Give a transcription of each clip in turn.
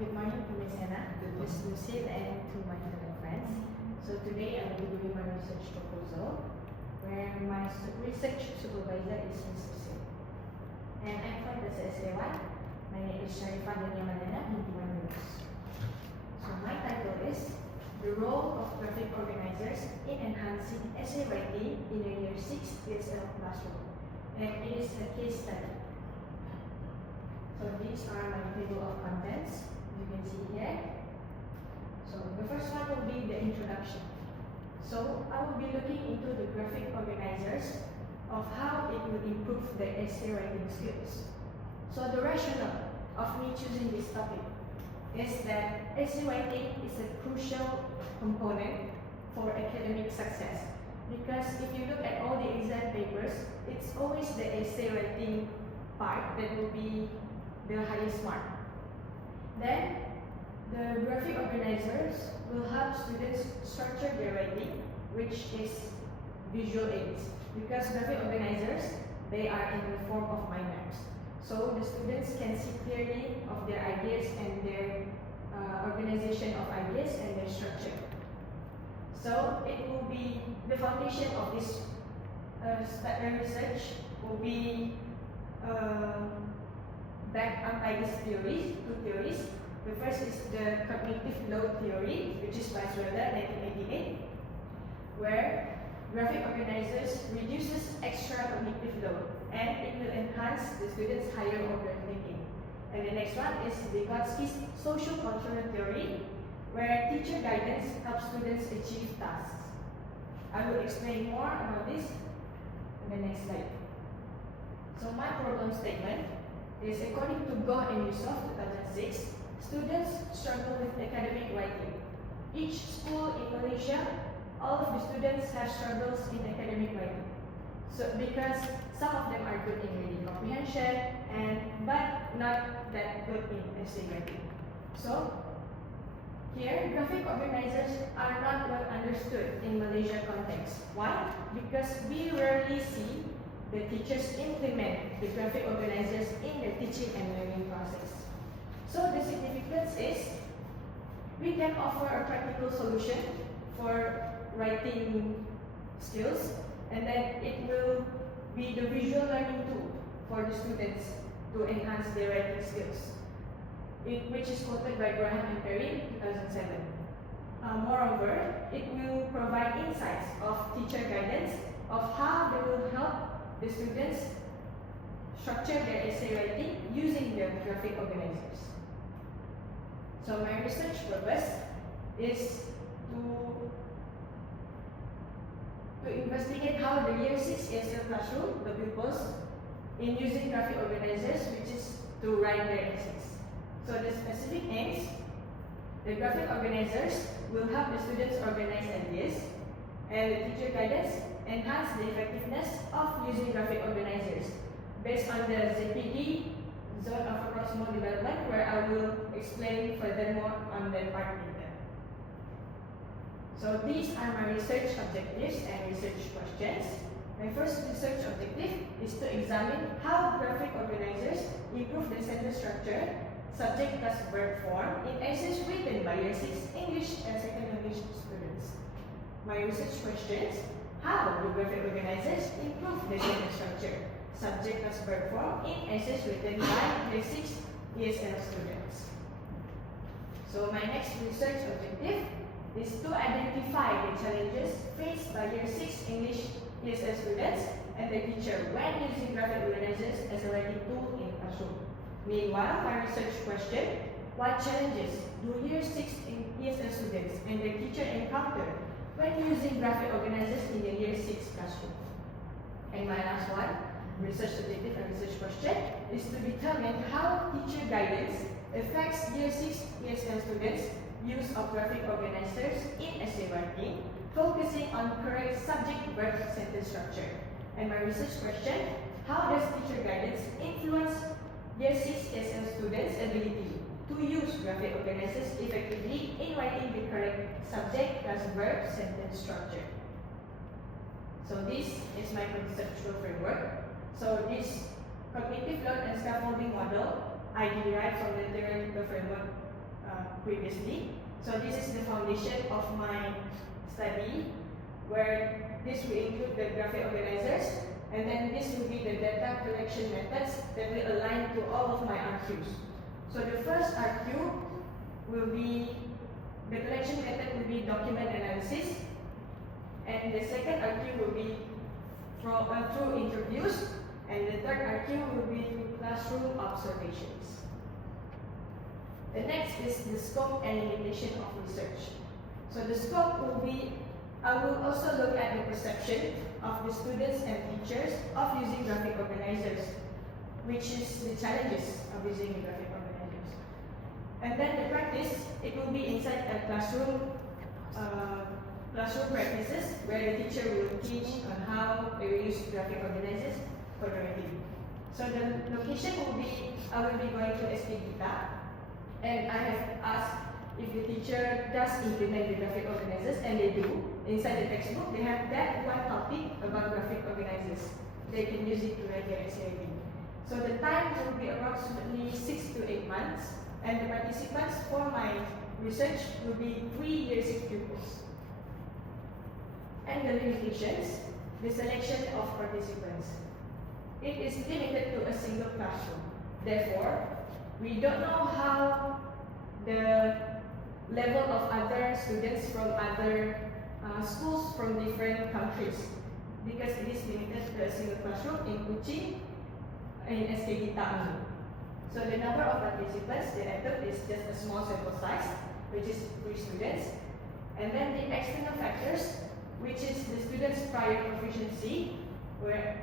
Good morning to Ms. Hannah, to Ms. Lucille, and to my fellow friends. So today I will be doing my research proposal, where my research supervisor is Ms. Lucille. And I'm from the SSA1. My name is Sharifah Dania Madana, 21 years. So my title is The Role of Graphic Organizers in Enhancing Essay Writing in a Year 6 ESL Classroom. And it is a case study. So these are my table of contents. You can see here. So the first one will be the introduction. So I will be looking into the graphic organizers of how it will improve the essay writing skills. So the rationale of me choosing this topic is that essay writing is a crucial component for academic success. Because if you look at all the exam papers, it's always the essay writing part that will be the highest mark. Then, the graphic organizers will help students structure their writing, which is visual aids. Because graphic organizers, they are in the form of mind maps. So the students can see clearly of their ideas and their organization of ideas and their structure. So it will be the foundation of this research will be backed up by these theories, two theories. The first is the cognitive load theory, which is by Schroeder, 1988, where graphic organizers reduces extra cognitive load and it will enhance the students' higher order thinking. And the next one is Vygotsky's social cultural theory, where teacher guidance helps students achieve tasks. I will explain more about this in the next slide. So my problem statement is, according to Goh and Yusof 2006, students struggle with academic writing. Each school in Malaysia, all of the students have struggles in academic writing. So because some of them are good in reading comprehension but not that good in essay writing. So here, graphic organizers are not well understood in Malaysia context. Why? Because we rarely see the teachers implement the graphic organizers in their teaching and learning process. So the significance is, we can offer a practical solution for writing skills, and then it will be the visual learning tool for the students to enhance their writing skills, which is quoted by Graham and Perry, 2007. Moreover, it will provide insights of teacher guidance of how they will help the students structure their essay writing using the graphic organizers. So my research purpose is to investigate how the Year 6 ESL classroom, the pupils, in using graphic organizers, which is to write their essays. So the specific aims, the graphic organizers will help the students organize ideas, and the teacher guidance enhance the effectiveness of using graphic organizers based on the ZPD, Zone of Proximal Development, where I will explain furthermore on that part later. So these are my research objectives and research questions. My first research objective is to examine how graphic organizers improve the sentence structure, subject plus verb form in essays written by Year 6 English and Second Language students. My research questions: how do graphic organizers improve the sentence structure, subject plus verb form in essays written by Year 6 ESL students? So my next research objective is to identify the challenges faced by Year 6 English ESL students and the teacher when using graphic organizers as a writing tool in classroom. Meanwhile, my research question: what challenges do Year 6 ESL students and their teacher encounter when using graphic organizers in the Year 6 classroom? And my last one, research objective and research question, is to determine how teacher guidance affects Year 6 ESL students' use of graphic organizers in essay writing, focusing on correct subject-verb sentence structure. And my research question: how does teacher guidance influence Year 6 ESL students' ability to use graphic organizers effectively in writing the correct subject plus verb sentence structure? So this is my conceptual framework. So this cognitive load and scaffolding model I derived from the theoretical framework previously. So this is the foundation of my study, where this will include the graphic organizers, and then this will be the data collection methods that will align to all of my RQs. So the first RQ will be, the collection method will be document analysis, and the second RQ will be through interviews, and the third RQ will be through classroom observations. The next is the scope and limitation of research. So the scope will be, I will also look at the perception of the students and teachers of using graphic organizers, which is the challenges of using the graphic organizers. And then the practice, it will be inside a classroom practices, where the teacher will teach on how they will use graphic organizers for the writing. So the location will be, I will be going to SK Gita, and I have asked if the teacher does implement the graphic organizers, and they do. Inside the textbook, they have that one topic about graphic organizers. They can use it to write their essay. So the time will be approximately 6 to 8 months, and the participants for my research will be 3 years pupils. And the limitations, the selection of participants. It is limited to a single classroom. Therefore, we don't know how the level of other students from other schools from different countries, because it is limited to a single classroom in Kuching and in SK Gita only. So the number of participants that I took is just a small sample size, which is 3 students. And then the external factors, which is the students' prior proficiency, where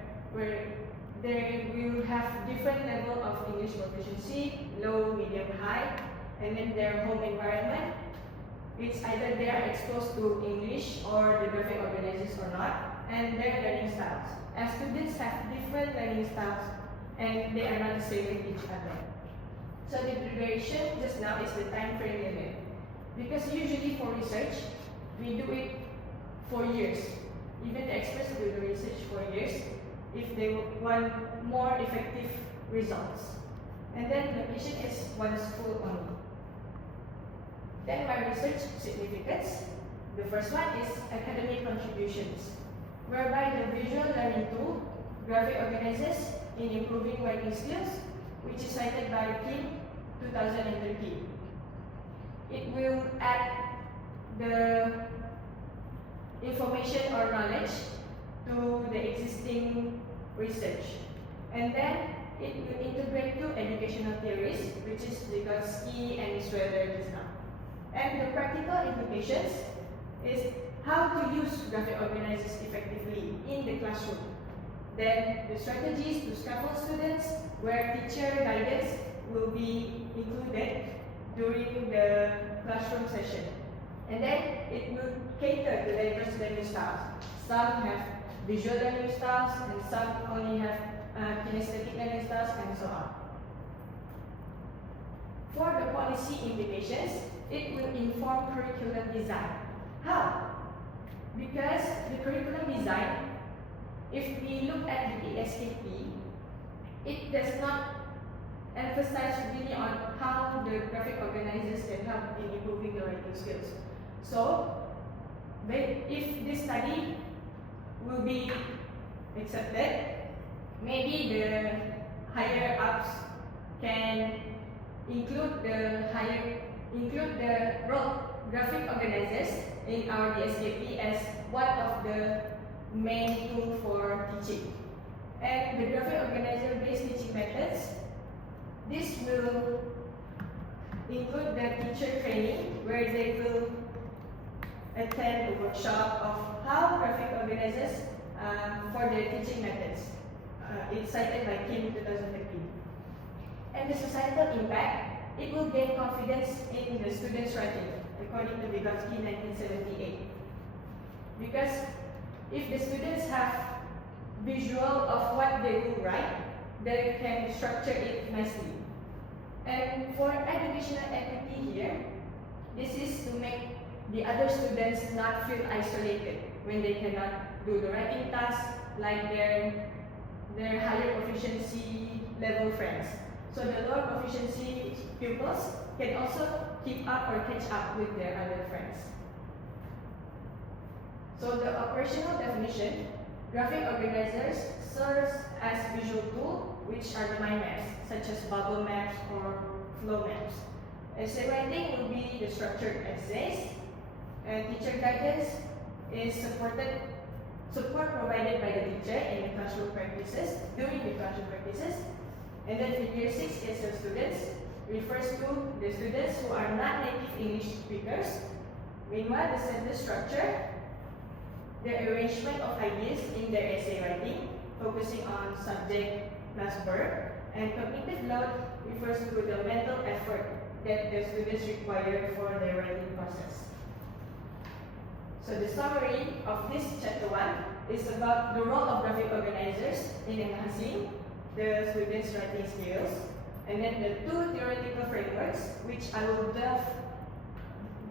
they will have different level of English proficiency, low, medium, high, and then their home environment. It's either they are exposed to English or the graphic organizers or not, and their learning styles. As students have different learning styles, and they are not the same with each other. So the duration just now is the time frame limit, because usually for research, we do it for years. Even the experts do the research for years if they want more effective results. And then location is one school only. Then my research significance. The first one is academic contributions, whereby the visual learning tool, graphic organizers in improving writing skills, which is cited by Kim 2013. It will add the information or knowledge to the existing research. And then it will integrate to educational theories, which is Vygotsky and Schroeder just now. And the practical implications is how to use graphic organizers effectively in the classroom. Then the strategies to scaffold students, where teacher guidance will be included during the classroom session. And then it will cater to diverse learning styles. Some have visual learning styles, and some only have kinesthetic learning styles, and so on. For the policy implications, it will inform curriculum design. How? Because the curriculum design, if we look at the ESKP, it does not emphasize really on how the graphic organizers can help in improving the writing skills. So, if this study will be accepted, maybe the higher ups can include the graphic organizers in our DSKP as one of the main tool for teaching. And the graphic organizer based teaching methods, this will include the teacher training, where they will attend a workshop of how graphic organizers for their teaching methods. It's cited by Kim 2013. And the societal impact, it will gain confidence in the students' writing, according to Vygotsky 1978. Because if the students have visual of what they will write, they can structure it nicely. And for educational equity here, this is to make the other students not feel isolated when they cannot do the writing task like their higher proficiency level friends. so the lower proficiency pupils can also keep up or catch up with their other friends. So the operational definition, graphic organizers serves as visual tool, which are the mind maps, such as bubble maps or flow maps. Essay writing will be the structured essays, and teacher guidance is support provided by the teacher in the classroom practices, during the classroom practices. And then figure 6 is the students, refers to the students who are not native English speakers. Meanwhile, the sentence structure, the arrangement of ideas in their essay writing, focusing on subject plus verb. And cognitive load refers to the mental effort that the students require for their writing process. So the summary of this chapter 1 is about the role of graphic organizers in enhancing the students' writing skills. And then the 2 theoretical frameworks, which I will delve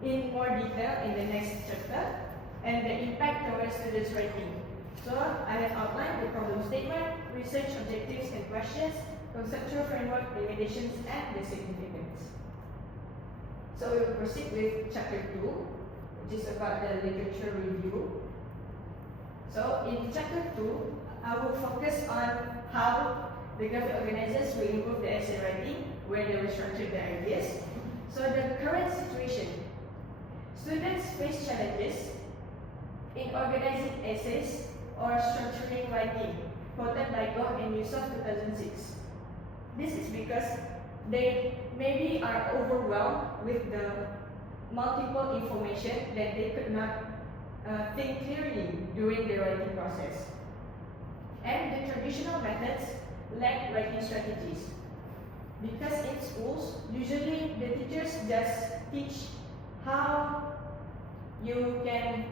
in more detail in the next chapter, and the impact towards students' writing. So I have outlined the problem statement, research objectives and questions, conceptual framework, limitations, and the significance. So we will proceed with chapter 2, which is about the literature review. So in chapter 2, I will focus on how the graphic organizers will improve the essay writing, where they will structure their ideas. So the current situation, students face challenges in organizing essays or structuring writing, quoted by Goh and Yusuf 2006. This is because they maybe are overwhelmed with the multiple information that they could not think clearly during the writing process. And the traditional methods lack writing strategies. Because in schools, usually the teachers just teach how you can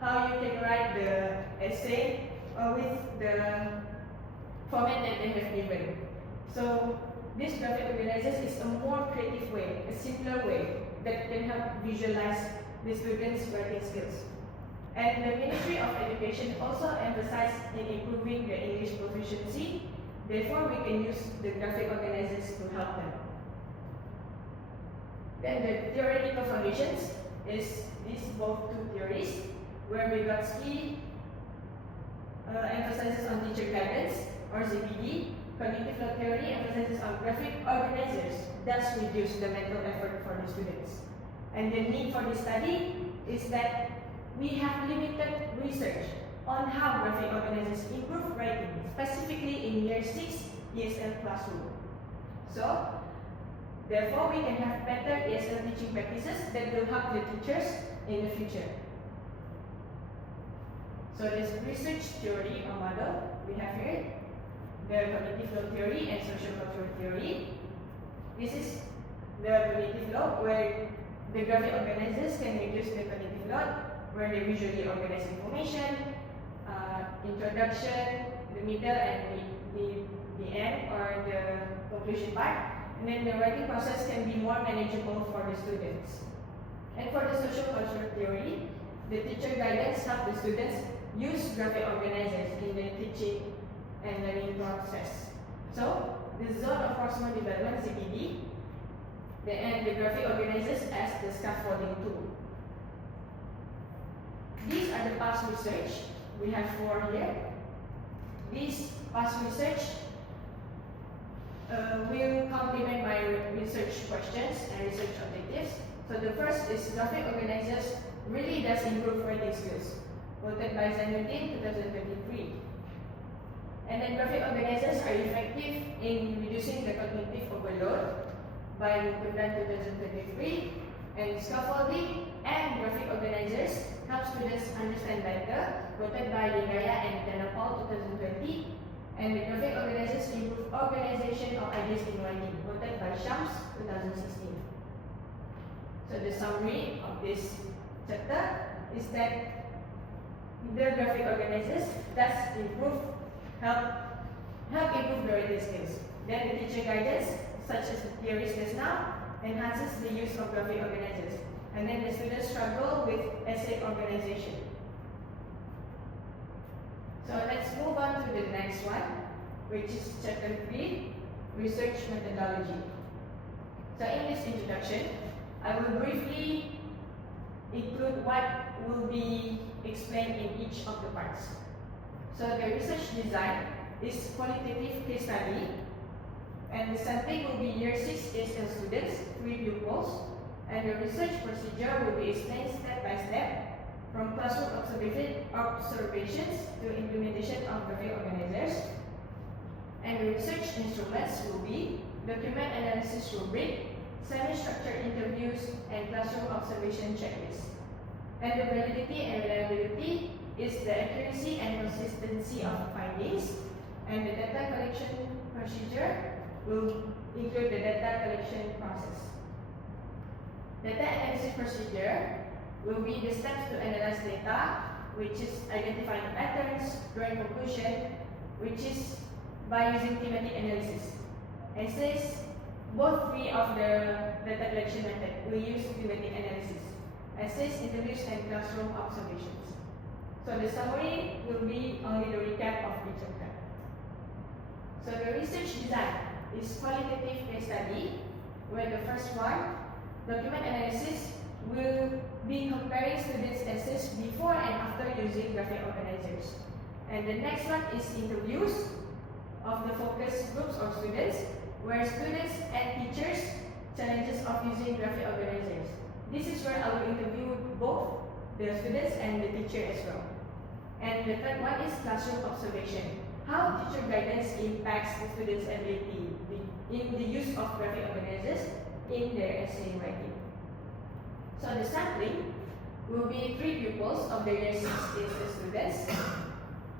write the essay with the format that they have given. So this graphic organizers is a more creative way, a simpler way that can help visualize the students' writing skills. And the Ministry of Education also emphasized in improving the English proficiency. Therefore, we can use the graphic organizers to help them. Then the theoretical foundations is these both 2 theories, where Vygotsky emphasizes on teacher guidance, or ZPD. Cognitive load theory emphasizes on graphic organizers, thus reduce the mental effort for the students. And the need for this study is that we have limited research on how graphic organizers improve writing, specifically in year 6 ESL classroom. So, therefore, we can have better ESL teaching practices that will help the teachers in the future. So this research theory or model we have here, the cognitive load theory and social cultural theory. This is the cognitive load, where the graphic organizers can reduce the cognitive load, where they visually organize information, introduction, the middle, and the end or the conclusion part. And then the writing process can be more manageable for the students. And for the social cultural theory, the teacher guidance helps the students use graphic organizers in the teaching and learning process. So, the zone of proximal development, ZPD, and the graphic organizers as the scaffolding tool. These are the past research. We have 4 here. These past research will complement my research questions and research objectives. So the first is graphic organizers really does improve writing skills, quoted by Zainuddin 2023. And then graphic organizers are effective in reducing the cognitive overload by Mukundran 2023. And scaffolding and graphic organizers help students understand better, quoted by Lingaya and Danapal 2020. And the graphic organizers improve organization of ideas in writing, quoted by Shams 2016. So the summary of this chapter is that the graphic organizers does help improve the writing skills. Then the teacher guidance, such as the theories just now, enhances the use of graphic organizers. And then the students struggle with essay organization. So let's move on to the next one, which is chapter 3, research methodology. So in this introduction, I will briefly include what will be explained in each of the parts. So the research design is qualitative case study, and the sampling will be year 6 ASL students, 3 pupils, and the research procedure will be explained step by step from classroom observations to implementation of graphic organizers. And the research instruments will be document analysis rubric, semi-structured interviews, and classroom observation checklist. And the validity and reliability is the accuracy and consistency of findings. And the data collection procedure will include the data collection process. Data analysis procedure will be the steps to analyze data, which is identifying patterns, drawing conclusion, which is by using thematic analysis. And since both three of the data collection method will use thematic analysis, essays, interviews, and classroom observations. So the summary will be only the recap of each of them. So the research design is qualitative case study, where the first one, document analysis, will be comparing students' essays before and after using graphic organizers. And the next one is interviews of the focus groups of students, where students and teachers challenges of using graphic organizers. This is where I will interview both the students and the teacher as well. And the third one is classroom observation. How teacher guidance impacts the students' ability in the use of graphic organizers in their essay writing. So the sampling will be 3 pupils of the year 6 students.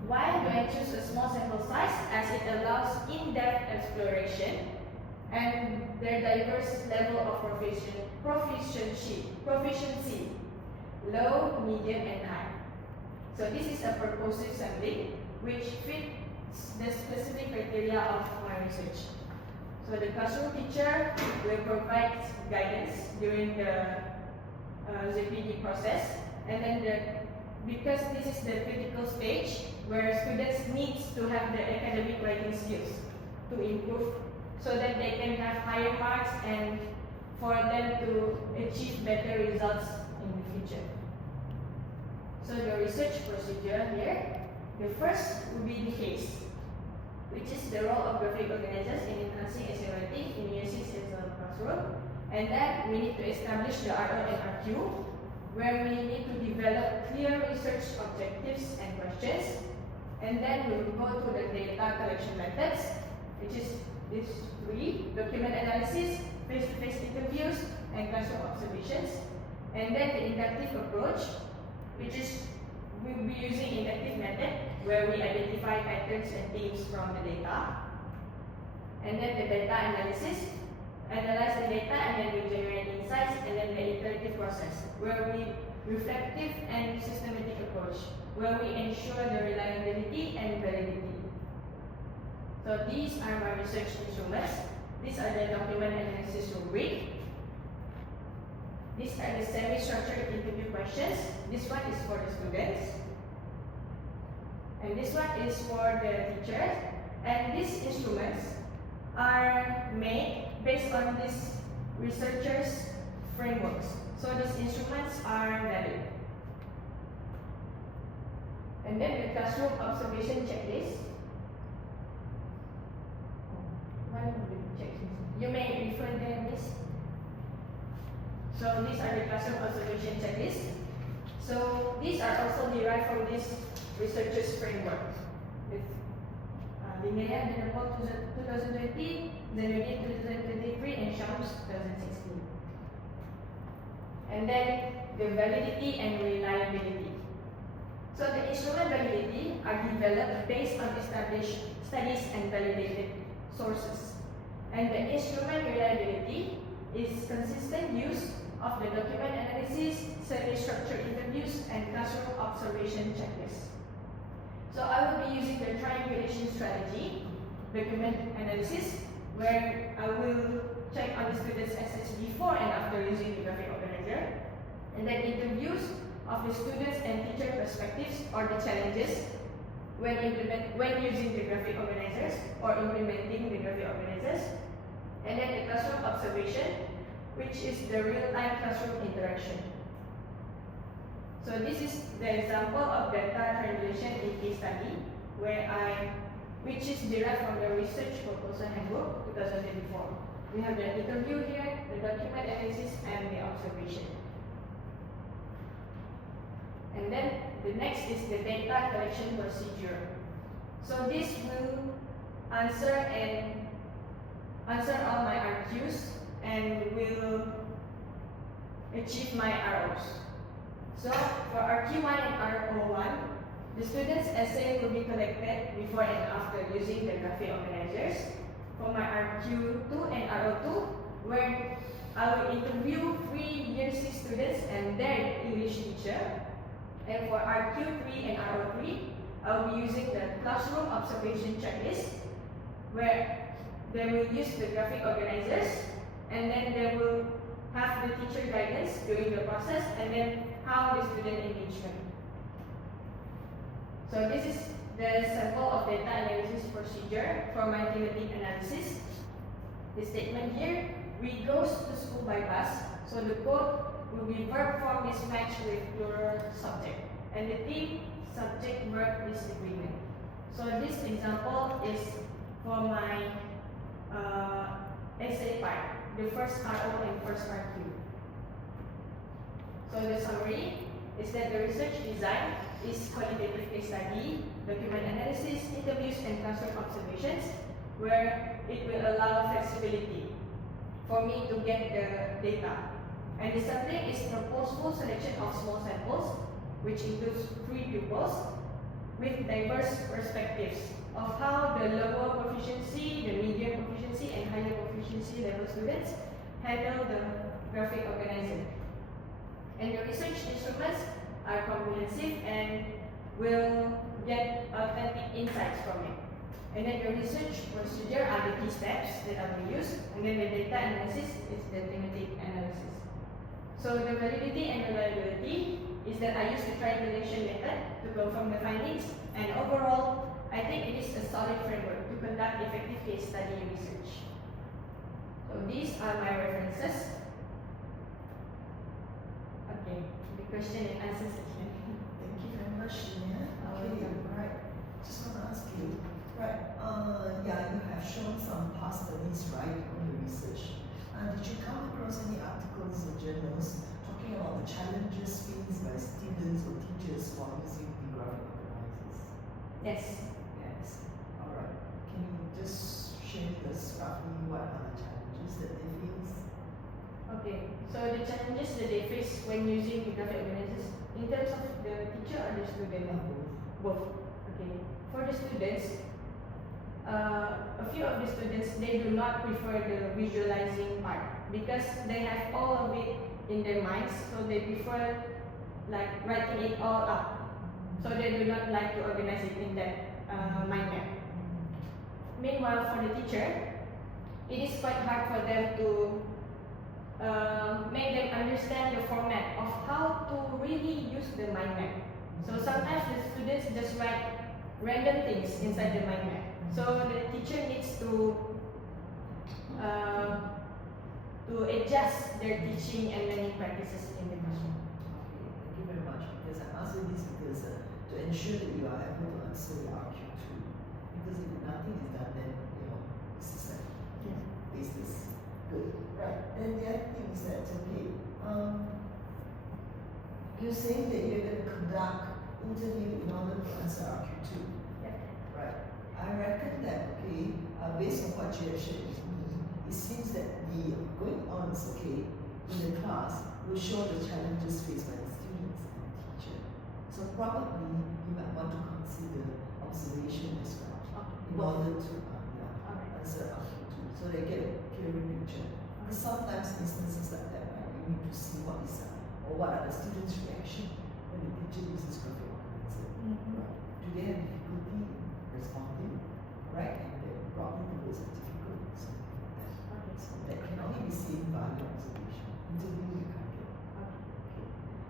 Why do I choose a small sample size? As it allows in-depth exploration and their diverse level of proficiency, low, medium, and high. So this is a purposive sampling which fits the specific criteria of my research. So the classroom teacher will provide guidance during the ZPD process, and then because this is the critical stage where students need to have the academic writing skills to improve so that they can have higher marks and for them to achieve better results in the future. So the research procedure here, the first will be the case, which is the role of graphic organizers in enhancing essay writing in year 6 as a classroom. And then we need to establish the RO and RQ, where we need to develop clear research objectives and questions. And then we will go to the data collection methods, which is these 3, document analysis, face-to-face interviews, and classroom observations. And then the inductive approach, which is we will be using inductive method, where we identify patterns and themes from the data. And then the data analysis, analyze the data and then we generate insights, and then the iterative process, where we reflective and systematic approach, where we ensure the reliability and validity. So these are my research instruments. These are the document analysis rubric. These are the semi-structured interview questions. This one is for the students. And this one is for the teachers. And these instruments are made based on these researchers' frameworks. So these instruments are valid. And then the classroom observation checklist. One of the checklists. You may refer them this. So these are the classroom observation checklists. So these are also derived from this researchers' framework. With Linnaean, Dennerpol 2020, Zenodin 2023, and Shams 2016. And then the validity and reliability. So the instrument validity are developed based on established studies and validated sources. And the instrument reliability is consistent use of the document analysis, semi-structured interviews, and classroom observation checklists. So I will be using the triangulation strategy, document analysis, where I will check on the students' essays before and after using the graphic organizer, and then interviews of the students and teacher perspectives or the challenges, when using the graphic organizers or implementing the graphic organizers. And then the classroom observation, which is the real-time classroom interaction. So this is the example of data translation in case study, which is derived from the Research Proposal Handbook 2024. We have the interview here, the document analysis, and the observation. And then the next is the data collection procedure. So this will answer all my RQs and will achieve my ROs. So for RQ1 and RO1, the students' essay will be collected before and after using the graphic organizers. For my RQ2 and RO2, where I will interview 3 Year 6 students and their English teacher. And for RQ3 and RO3, I will be using the classroom observation checklist, where they will use the graphic organizers, and then they will have the teacher guidance during the process, and then how the student engagement. So this is the sample of data analysis procedure for my thematic analysis. The statement here, we goes to school by bus, so the code will be verb form mismatch with plural subject, and the theme subject verb disagreement. So this example is for my essay part, the first RO and first RQ. So the summary is that the research design is qualitative case study, document analysis, interviews, and classroom observations, where it will allow flexibility for me to get the data. And the sampling is a purposeful selection of small samples, which includes 3 pupils with diverse perspectives of how the lower proficiency, the medium proficiency, and higher proficiency level students handle the graphic organizer. And the research instruments are comprehensive and will get authentic insights from it. And then the research procedure are the key steps that I will use, and then the data analysis is the thematic analysis. So the validity and reliability is that I use the triangulation method to confirm the findings, and overall, I think it is a solid framework to conduct effective case study research. So these are my references. Okay, the question and answer section. Thank you very much, Shinya. Okay, right. Just want to ask you, right? Yeah, you have shown some past studies, right, on the research. Did you come across any articles or journals talking about the challenges faced by students or teachers while using the graphic organizers? Yes. Yes. All right. Can you just share with us roughly what are the challenges that they face? Okay, so the challenges that they face when using the graphic organizers in terms of the teacher or the student? Both. Okay. For the students, a few of the students, they do not prefer the visualizing part because they have all of it in their minds, so they prefer like writing it all up. So they do not like to organize it in that mind map. Meanwhile, for the teacher, it is quite hard for them to make them understand the format of how to really use the mind map. So sometimes the students just write random things inside the mind map. So the teacher needs to adjust their teaching and learning practices in the classroom. Okay, thank you very much. Because I'm asking this because to ensure that you are able to answer the RQ2. Because if nothing is done, then it's just like business. Good. Right. Then the other thing is that you're saying that you're going to conduct interview in order to answer RQ2. Yeah. Right. I reckon that based on what you have shared with me, it seems that the going ons in the class will show the challenges faced by the students and the teacher. So probably you might want to consider observation as well in order to answer RQ2, so they get a clearer picture. Because sometimes instances like that, right, you need to see what is or what are the students' reaction when the teacher uses graphic organizer. Right? Do they have difficulty in responding? Right? And then probably towards a difficult something like that. So that can only be seen by your observation. Interview you can't get.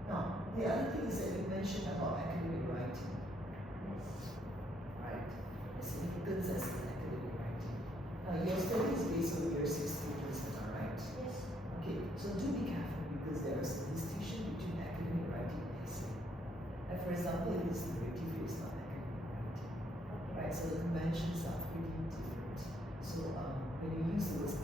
Now, the other thing is that you mentioned about academic writing. for example, if it's narrative, it's not academic writing, right? So the conventions are pretty different. So when you use the words